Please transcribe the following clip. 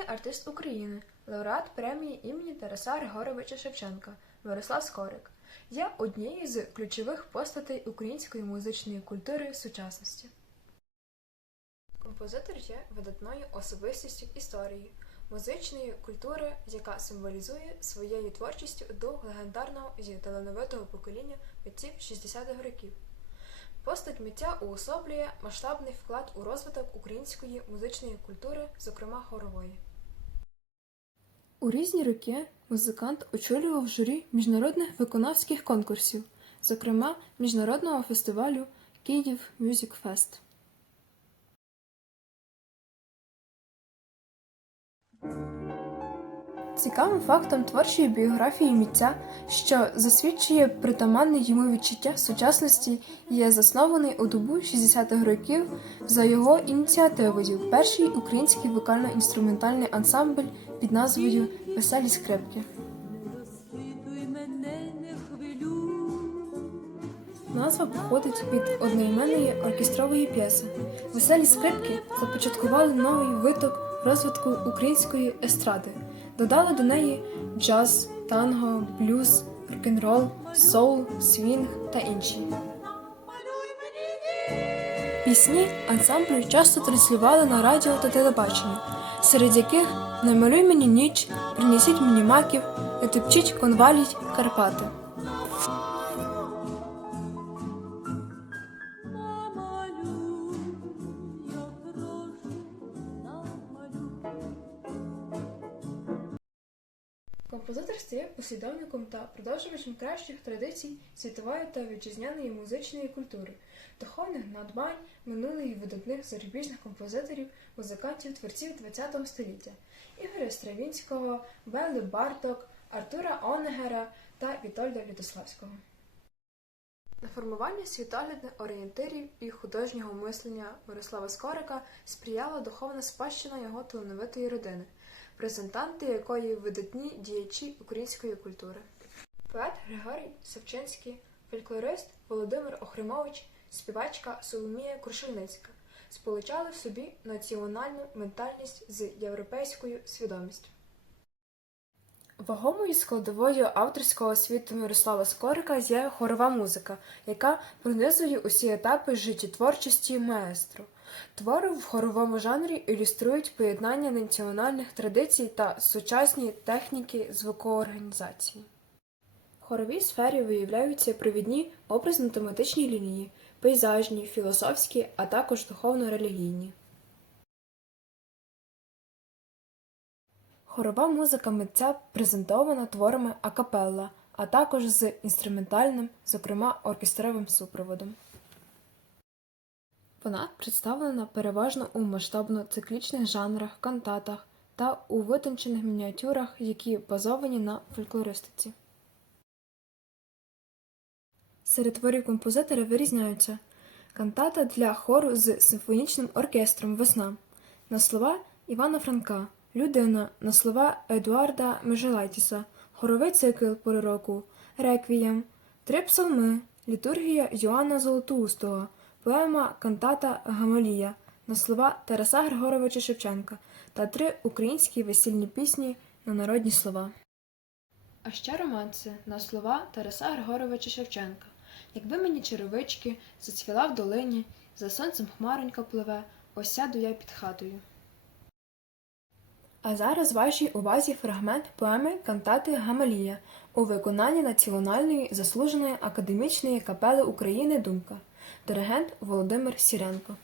артист України, лауреат премії імені Тараса Григоровича Шевченка Мирослав Скорик, є однією з ключових постатей української музичної культури сучасності. Композитор є видатною особистістю історії, музичної культури, яка символізує своєю творчістю дух легендарного і талановитого покоління митців 60-х років. Постать митця уособлює масштабний вклад у розвиток української музичної культури, зокрема хорової. У різні роки музикант очолював журі міжнародних виконавських конкурсів, зокрема міжнародного фестивалю Київ Music Fest. Цікавим фактом творчої біографії митця, що засвідчує притаманне йому відчуття сучасності, є заснований у добу 60-х років за його ініціативою перший український вокально-інструментальний ансамбль під назвою Веселі скрипки. Назва походить від одноіменної оркестрової п'єси. Веселі скрипки започаткували новий виток розвитку української естради. Додали до неї джаз, танго, блюз, рок-н-рол, соул, свінг та інші. Пісні ансамблю часто транслювали на радіо та телебаченні, серед яких Намалюй мені ніч, принесіть мені маків, не топчіть конваліть Карпати. Композитор стає послідовником та продовжувачем кращих традицій світової та вітчизняної музичної культури, духовних надбань минулих і видатних зарубіжних композиторів, музикантів, творців ХХ століття Ігоря Стравінського, Белли Барток, Артура Онегера та Вітольда Лютославського. На формування світоглядних орієнтирів і художнього мислення Мирослава Скорика сприяла духовна спадщина його талановитої родини, презентанти якої видатні діячі української культури. Поет Григорій Савчинський, фольклорист Володимир Охримович, співачка Соломія Крушельницька сполучали в собі національну ментальність з європейською свідомістю. Вагомою складовою авторського світу Мирослава Скорика є хорова музика, яка пронизує усі етапи життєтворчості маестро. Твори в хоровому жанрі ілюструють поєднання національних традицій та сучасні техніки звукоорганізації. В хоровій сфері виявляються провідні образно-тематичні лінії, пейзажні, філософські, а також духовно-релігійні. Хорова музика митця презентована творами акапелла, а також з інструментальним, зокрема оркестровим супроводом. Вона представлена переважно у масштабно-циклічних жанрах, кантатах та у витончених мініатюрах, які базовані на фольклористиці. Серед творів композитора вирізняються кантата для хору з симфонічним оркестром Весна на слова Івана Франка, Людина на слова Едуарда Межелайтіса, хоровий цикл пори року, Реквієм, Три псалми, літургія Йоанна Золотоустого, поема Кантата Гамалія на слова Тараса Григоровича Шевченка та три українські весільні пісні на народні слова. А ще романси на слова Тараса Григоровича Шевченка. Якби мені черевички зацвіла в долині, за сонцем хмаронька пливе, ось сяду я під хатою. А зараз вашій увазі фрагмент поеми Кантати Гамалія у виконанні Національної заслуженої академічної капели України Думка. Диригент Володимир Сіренко.